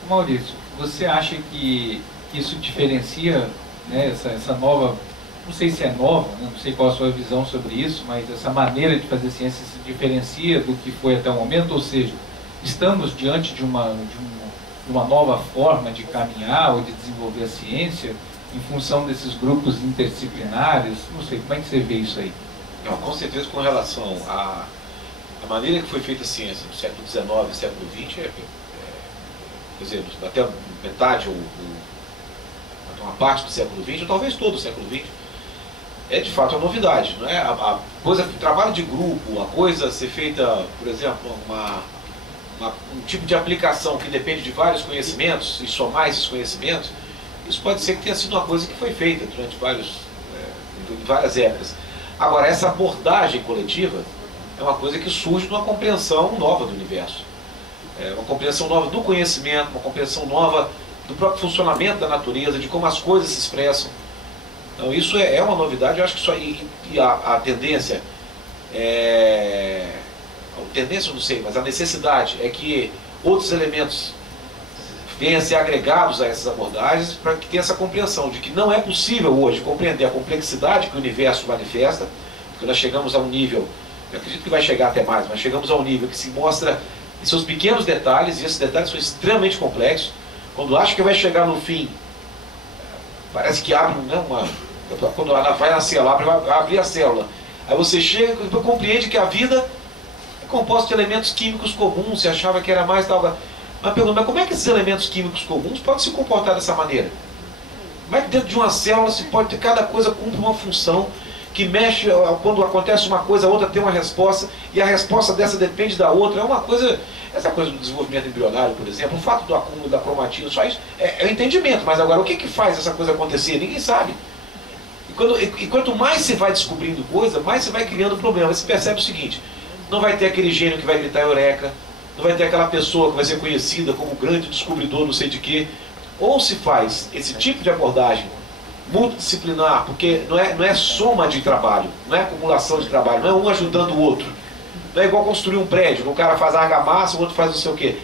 Maurício, você acha que isso diferencia, né, essa nova, não sei se é nova, né, não sei qual a sua visão sobre isso, mas essa maneira de fazer ciência se diferencia do que foi até o momento, ou seja, estamos diante de uma nova forma de caminhar ou de desenvolver a ciência em função desses grupos interdisciplinares? Não sei, como é que você vê isso aí? Não, com certeza, com relação à maneira que foi feita a ciência no século XIX e século XX, quer dizer, até metade ou uma parte do século XX, ou talvez todo o século XX, é de fato uma novidade, não é? A coisa, o trabalho de grupo, a coisa ser feita, por exemplo, um tipo de aplicação que depende de vários conhecimentos e somar esses conhecimentos, isso pode ser que tenha sido uma coisa que foi feita durante várias épocas. Agora, essa abordagem coletiva é uma coisa que surge de uma compreensão nova do universo. Uma compreensão nova do conhecimento, uma compreensão nova do próprio funcionamento da natureza, de como as coisas se expressam. Então, isso é uma novidade. Eu acho que isso aí, e a tendência, eu não sei, mas a necessidade é que outros elementos venham a ser agregados a essas abordagens para que tenha essa compreensão de que não é possível hoje compreender a complexidade que o universo manifesta, porque nós chegamos a um nível, eu acredito que vai chegar até mais, mas chegamos a um nível que se mostra em seus pequenos detalhes, e esses detalhes são extremamente complexos. Quando acha que vai chegar no fim, parece que abre quando vai nascer lá, vai abrir a célula. Aí você chega e compreende que a vida é composta de elementos químicos comuns, você achava que era mais tal. Mas pergunta, como é que esses elementos químicos comuns podem se comportar dessa maneira? Como é que dentro de uma célula se pode ter, cada coisa cumpre uma função que mexe, quando acontece uma coisa, a outra tem uma resposta, e a resposta dessa depende da outra. É uma coisa, essa coisa do desenvolvimento embrionário, por exemplo, o fato do acúmulo da cromatina, só isso é o entendimento. Mas agora, o que faz essa coisa acontecer? Ninguém sabe. E quanto mais você vai descobrindo coisa, mais você vai criando problema. Você percebe o seguinte: não vai ter aquele gênio que vai gritar eureka, não vai ter aquela pessoa que vai ser conhecida como grande descobridor não sei de quê. Ou se faz esse tipo de abordagem multidisciplinar, porque não é soma de trabalho, não é acumulação de trabalho, não é um ajudando o outro. Não é igual construir um prédio, um cara faz a argamassa, o outro faz não sei o quê.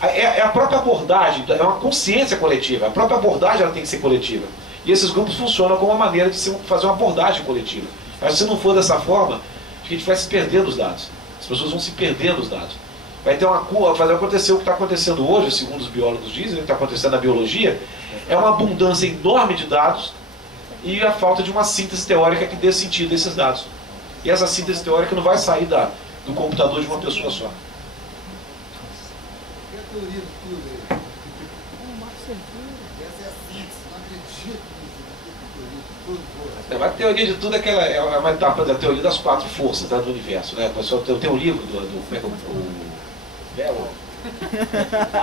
É a própria abordagem, é uma consciência coletiva. A própria abordagem ela tem que ser coletiva. E esses grupos funcionam como uma maneira de fazer uma abordagem coletiva. Mas se não for dessa forma, a gente vai se perdendo os dados. As pessoas vão se perdendo os dados. Vai ter vai acontecer o que está acontecendo hoje, segundo os biólogos dizem, o que está acontecendo na biologia, é uma abundância enorme de dados e a falta de uma síntese teórica que dê sentido a esses dados. E essa síntese teórica não vai sair do computador de uma pessoa só. E a teoria de tudo aí? Essa é a síntese, não acredito nisso, A teoria de tudo é uma etapa da teoria das 4 forças, né, do universo. Né? Eu tenho um livro como é que o Barrow,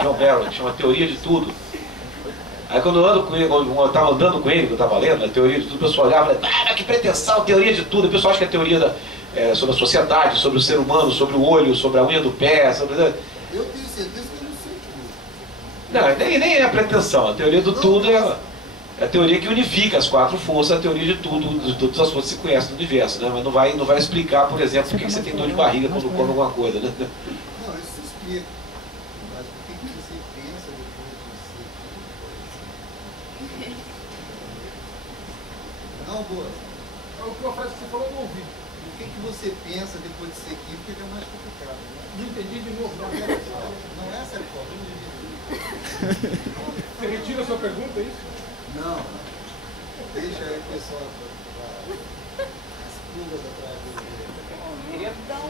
John Barrow, que chama Teoria de Tudo. Aí quando eu estava andando com ele, que eu estava lendo, a teoria de tudo, o pessoal olhava e falava, que pretensão, teoria de tudo. O pessoal acha que é teoria sobre a sociedade, sobre o ser humano, sobre o olho, sobre a unha do pé. Eu tenho certeza que eu não sei tudo. Não, nem é a pretensão. A teoria do tudo é a teoria que unifica as 4 forças, a teoria de tudo, de todas as forças que se conhecem no universo. Né? Mas não vai explicar, por exemplo, por que você tem dor de barriga quando come alguma coisa. Né? Não, isso explica. Mas o que você pensa depois de você? Não, boa. A frase que você falou eu não ouvi. O que você pensa depois de ser químico é mais complicado. Né? Não entendi de novo. Não é essa a forma. Você retira a sua pergunta, é isso? Não. Deixa aí o pessoal as pulgas atrás dele. Queria dar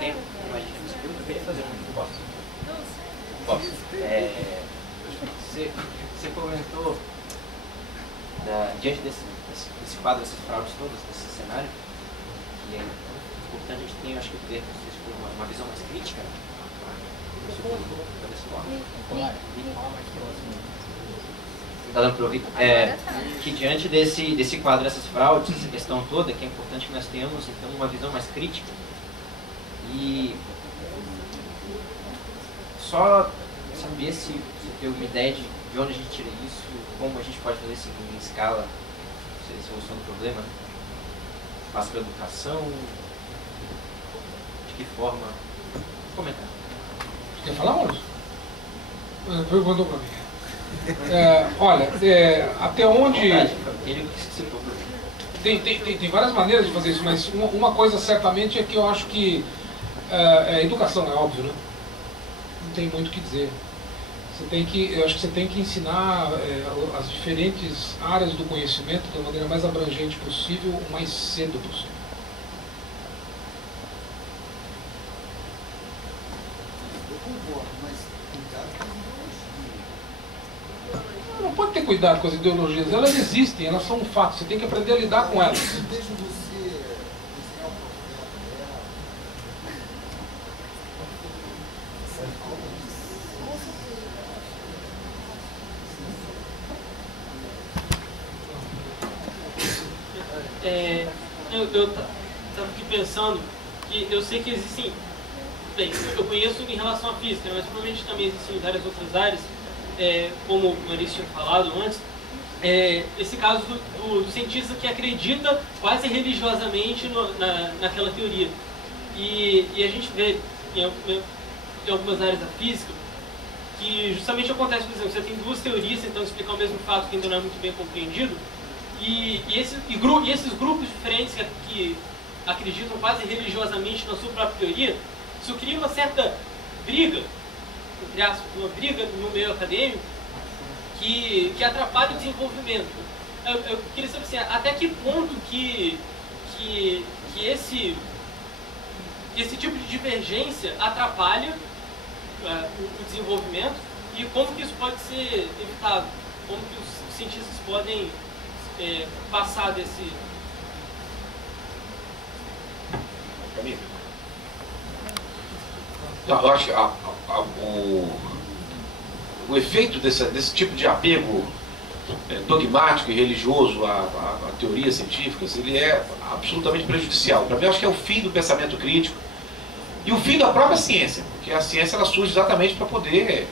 tempo, imagina, eu queria fazer um posso. Você comentou diante desse quadro, dessas fraudes todas, desse cenário, que é importante a gente tem, acho que, ter uma visão mais crítica sobre esse quadro. Tá dando para ouvir? Que diante desse quadro, dessas fraudes, essa questão toda, que é importante que nós tenhamos então uma visão mais crítica e só saber se tem uma ideia de onde a gente tira isso, como a gente pode fazer isso em escala, solução do problema, né? Passa pela educação, de que forma? Comentar. Quer falar, Maurício? Perguntou para mim. Olha, até onde... Tem várias maneiras de fazer isso, mas uma coisa certamente é que eu acho que educação, é óbvio, né? Não tem muito o que dizer. Eu acho que você tem que ensinar as diferentes áreas do conhecimento da maneira mais abrangente possível, o mais cedo possível. Eu concordo, mas cuidado com a ideologia. Não pode ter cuidado com as ideologias, elas existem, elas são um fato, você tem que aprender a lidar com elas. Deixa você desenhar o projeto dela. Eu estava aqui pensando que eu sei que existem, bem, eu conheço em relação à física, mas provavelmente também existem várias outras áreas, como o Maurício tinha falado antes, esse caso do cientista que acredita quase religiosamente naquela teoria. E a gente vê em algumas áreas da física que justamente acontece, por exemplo, você tem 2 teorias tentando explicar o mesmo fato que ainda não é muito bem compreendido, e esses grupos diferentes que acreditam quase religiosamente na sua própria teoria, isso cria uma certa briga, entre aspas, uma briga no meio acadêmico que atrapalha o desenvolvimento. Eu queria saber assim, até que ponto que esse tipo de divergência atrapalha o desenvolvimento e como que isso pode ser evitado, como que os cientistas podem passar Camila? Não, eu acho que o efeito desse tipo de apego dogmático e religioso a teorias científicas, ele é absolutamente prejudicial. Para mim, eu acho que é o fim do pensamento crítico e o fim da própria ciência, porque a ciência ela surge exatamente para poder,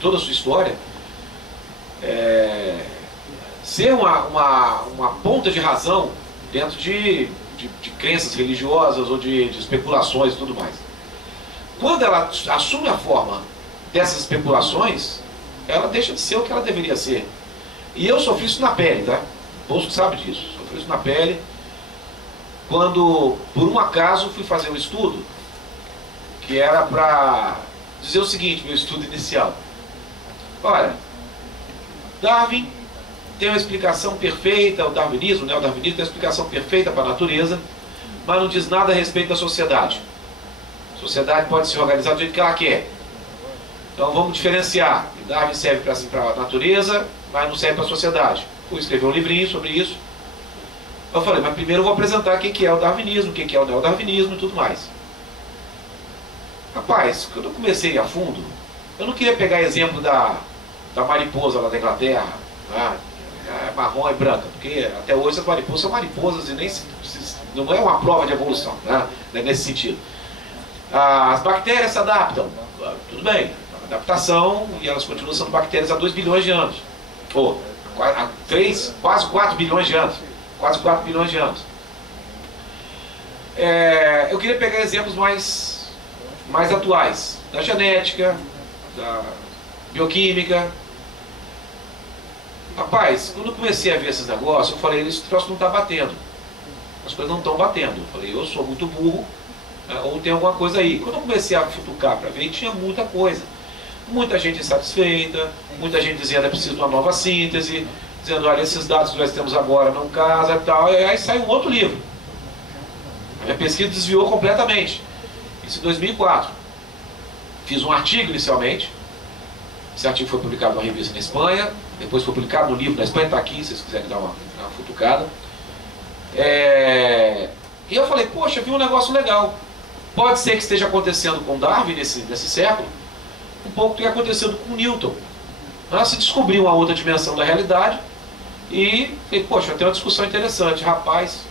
toda a sua história, ser uma ponta de razão dentro de crenças religiosas ou de especulações e tudo mais. Quando ela assume a forma dessas especulações, ela deixa de ser o que ela deveria ser. E eu sofri isso na pele, tá? O Bosco sabe disso. Sofri isso na pele quando, por um acaso, fui fazer um estudo que era para dizer o seguinte, meu estudo inicial. Olha, Darwin tem uma explicação perfeita, o darwinismo tem uma explicação perfeita para a natureza, mas não diz nada a respeito da sociedade. A sociedade pode se organizar do jeito que ela quer. Então vamos diferenciar. Darwin serve para a natureza, mas não serve para a sociedade. Fui escrever um livrinho sobre isso. Eu falei, mas primeiro eu vou apresentar o que é o darwinismo, o que é o neodarwinismo e tudo mais. Rapaz, quando eu comecei a fundo, eu não queria pegar exemplo da mariposa lá da Inglaterra, né? Marrom e branca, porque até hoje as mariposas são mariposas e nem não é uma prova de evolução, né? Nesse sentido. As bactérias se adaptam, tudo bem, adaptação, e elas continuam sendo bactérias há 2 bilhões de anos, ou quase 4 bilhões de anos, quase 4 bilhões de anos. Eu queria pegar exemplos mais atuais, da genética, da bioquímica. Rapaz, quando eu comecei a ver esses negócios, eu falei, esse troço não está batendo. As coisas não estão batendo. Eu falei, eu sou muito burro, ou tem alguma coisa aí. Quando eu comecei a futucar para ver, tinha muita coisa. Muita gente insatisfeita, muita gente dizendo é preciso de uma nova síntese, dizendo, olha, esses dados que nós temos agora não casam e tal. E aí saiu um outro livro. A minha pesquisa desviou completamente. Isso em 2004. Fiz um artigo inicialmente. Esse artigo foi publicado numa revista na Espanha, depois foi publicado no livro na Espanha, está aqui, se vocês quiserem dar uma futucada. E eu falei, poxa, vi um negócio legal. Pode ser que esteja acontecendo com Darwin nesse século, um pouco do que aconteceu com Newton. Se descobriu uma outra dimensão da realidade e falei, poxa, tem uma discussão interessante, rapaz.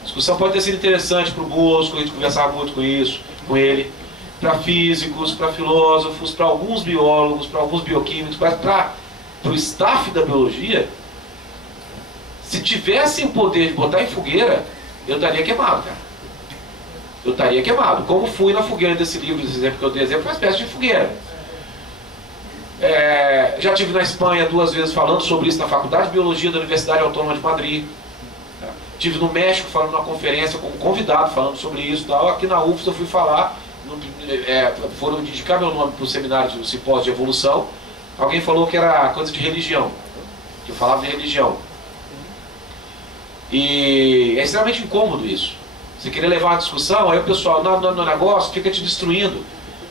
A discussão pode ter sido interessante para o Bosco, a gente conversava muito com ele, para físicos, para filósofos, para alguns biólogos, para alguns bioquímicos, mas para o staff da biologia, se tivessem o poder de botar em fogueira, eu estaria queimado, cara. Eu estaria queimado. Como fui na fogueira desse livro, esse exemplo que eu dei, foi uma espécie de fogueira. Já estive na Espanha 2 vezes falando sobre isso na Faculdade de Biologia da Universidade Autônoma de Madrid. Estive no México falando numa conferência como convidado, falando sobre isso e tal. Aqui na UFS eu fui falar, foram indicar meu nome para o seminário, do simpósio de evolução. Alguém falou que era coisa de religião, que eu falava de religião. E é extremamente incômodo isso. Você querer levar uma discussão, aí o pessoal, no negócio, fica te destruindo.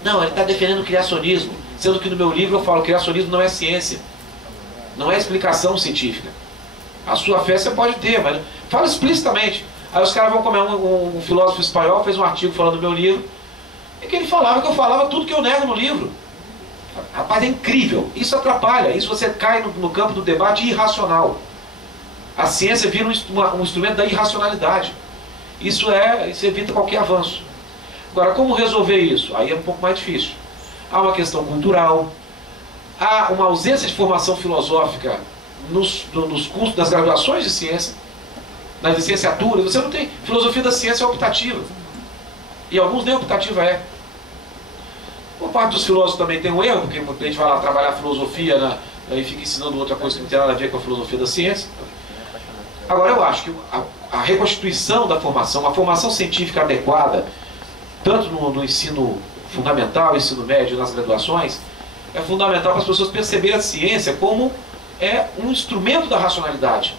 Não, ele está defendendo o criacionismo. Sendo que no meu livro eu falo que criacionismo não é ciência. Não é explicação científica. A sua fé você pode ter, mas fala explicitamente. Aí os caras vão comer, um filósofo espanhol fez um artigo falando do meu livro, e que ele falava que eu falava tudo que eu nego no livro. Rapaz, é incrível. Isso atrapalha. Isso você cai no campo do debate irracional. A ciência vira um instrumento da irracionalidade. Isso evita qualquer avanço. Agora, como resolver isso? Aí é um pouco mais difícil. Há uma questão cultural, há uma ausência de formação filosófica nos cursos das graduações de ciência, nas licenciaturas. Você não tem. Filosofia da ciência é optativa. E alguns nem optativa é. Por parte dos filósofos também tem um erro, porque a gente vai lá trabalhar filosofia, e fica ensinando outra coisa que não tem nada a ver com a filosofia da ciência. Agora, eu acho que a reconstituição da formação, a formação científica adequada, tanto no ensino fundamental, ensino médio, nas graduações, é fundamental para as pessoas perceberem a ciência como um instrumento da racionalidade,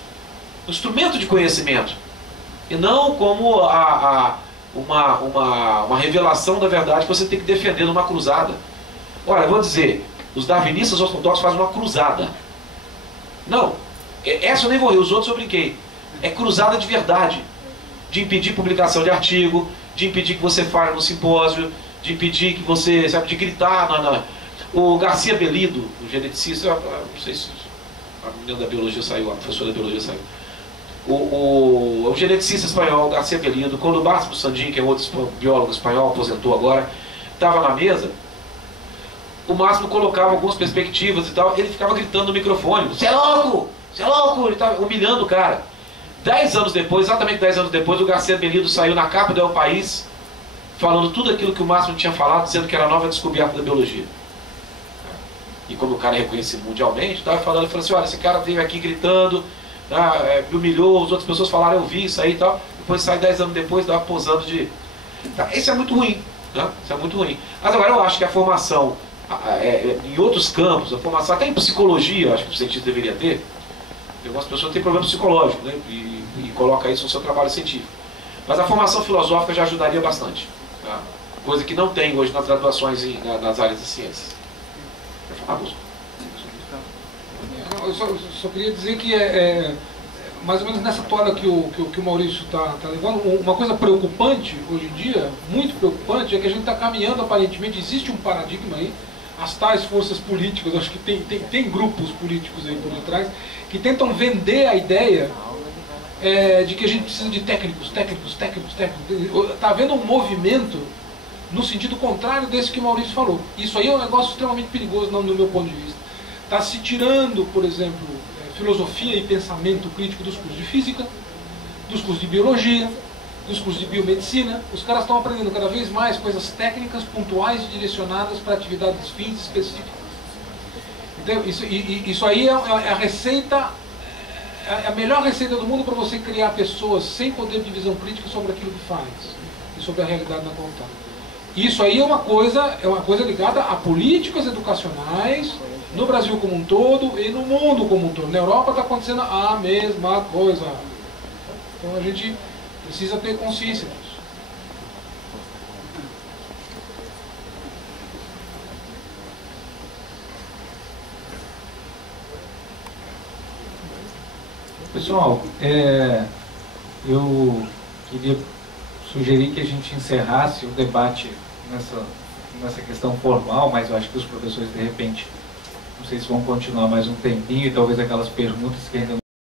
um instrumento de conhecimento, e não como uma revelação da verdade que você tem que defender numa cruzada. Olha, eu vou dizer, os darwinistas ortodoxos fazem uma cruzada. Não, essa eu nem vou rir, os outros eu brinquei. É cruzada de verdade, de impedir publicação de artigo, de impedir que você fale no simpósio, de impedir que você, sabe, de gritar O Garcia Bellido, o geneticista, não sei se a menina da biologia saiu, a professora da biologia saiu. O geneticista espanhol, Garcia Bellido, quando o Máximo Sandin, que é outro biólogo espanhol, aposentou agora, estava na mesa, o Máximo colocava algumas perspectivas e tal, ele ficava gritando no microfone, "Você é louco! Você é louco!" Ele estava humilhando o cara. 10 anos depois, exatamente 10 anos depois, o Garcia Bellido saiu na capa do El País, falando tudo aquilo que o Máximo tinha falado, dizendo que era a nova descoberta da biologia. E como o cara é reconhecido mundialmente, estava falando, ele falou assim, olha, esse cara veio aqui gritando, me humilhou, as outras pessoas falaram, eu vi isso aí e tal, depois sai 10 anos depois, estava posando de... Isso é muito ruim, né? Isso é muito ruim. Mas agora eu acho que a formação, em outros campos, a formação, até em psicologia, acho que o cientista deveria ter, algumas pessoas têm problema psicológico, né? E coloca isso no seu trabalho científico. Mas a formação filosófica já ajudaria bastante, tá? Coisa que não tem hoje nas graduações nas áreas de ciências. Eu só queria dizer que mais ou menos nessa toada que o Maurício está levando, uma coisa preocupante hoje em dia, muito preocupante, é que a gente está caminhando, aparentemente, existe um paradigma aí, as tais forças políticas, acho que tem grupos políticos aí por detrás, que tentam vender a ideia de que a gente precisa de técnicos. Está havendo um movimento no sentido contrário desse que o Maurício falou. Isso aí é um negócio extremamente perigoso, no meu ponto de vista. Está se tirando, por exemplo, filosofia e pensamento crítico dos cursos de física, dos cursos de biologia, dos cursos de biomedicina. Os caras estão aprendendo cada vez mais coisas técnicas, pontuais e direcionadas para atividades fins específicas. Então, isso aí é a receita, é a melhor receita do mundo para você criar pessoas sem poder de visão crítica sobre aquilo que faz e sobre a realidade na qual está. Isso aí é uma coisa ligada a políticas educacionais no Brasil como um todo e no mundo como um todo. Na Europa está acontecendo a mesma coisa. Então a gente precisa ter consciência disso. Pessoal, eu queria sugerir que a gente encerrasse o debate nessa questão formal, mas eu acho que os professores, de repente, não sei se vão continuar mais um tempinho, e talvez aquelas perguntas que ainda